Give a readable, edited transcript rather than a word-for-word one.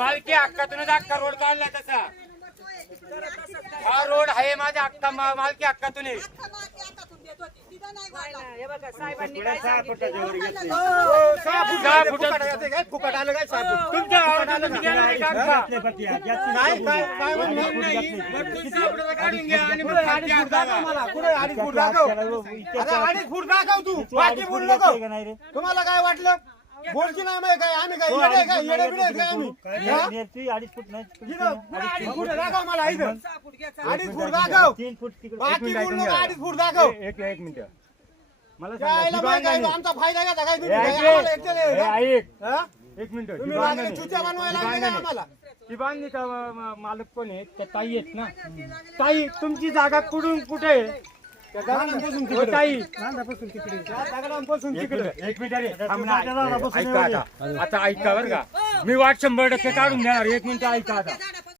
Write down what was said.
मालकी हक्कातूनच अख्खा रोड काढला तसा. हा रोड आहे माझ्या हक्का मालकी हक्कातून आहे. हे बघा साहेबांनी काय 6 सांगितलं फुकट आलं काय 6 फूट तुमच्या आवडीचं तुम्ही देणार आहे का हक्का? काय म्हणणार नाही. मग तुम्ही 6 फुटाचं काढून घ्या आणि मग 2.5 फूट दाखव मला. कुठे 2.5 फूट दाखव. अरे 2.5 फूट दाखव तू. बाकी बोलू नको. तुम्हाला काय वाटलं बोलची नाही माहिती काय आम्ही काय येडे काय येडे बिडे काय आम्ही 2.5 फूट नाही. इथं 2.5 फूट दाखव मला इथं 2.5 फूट दाखव. 3 फूट तिकडे. बाकी बोलू नको 2.5 फूट दाखव. एक मिनिट मला यायला माहिती काय आमचा फायदा घ्यायचा काय तुम्ही ऐक. काय आम्हाला एकट्याला हे का? ऐक हा? एक मिनिट तुम्ही लागले चुच्या बनवायला लागले का आम्हाला ती बांधणीचा मालक कोण आहे त्या ताई आहेत ना. ताई तुमची जागा कुठून कुठे आहे? त्या दगडांपासून हो, तिकडे. ताई नांदापासून तिकडे. त्या दगडांपासून तिकडे. एक मिनिट रे. थांब ना. ऐका आता ऐका बरं का मी वाट 100% काढून देणार. एक मिनिट ऐका आता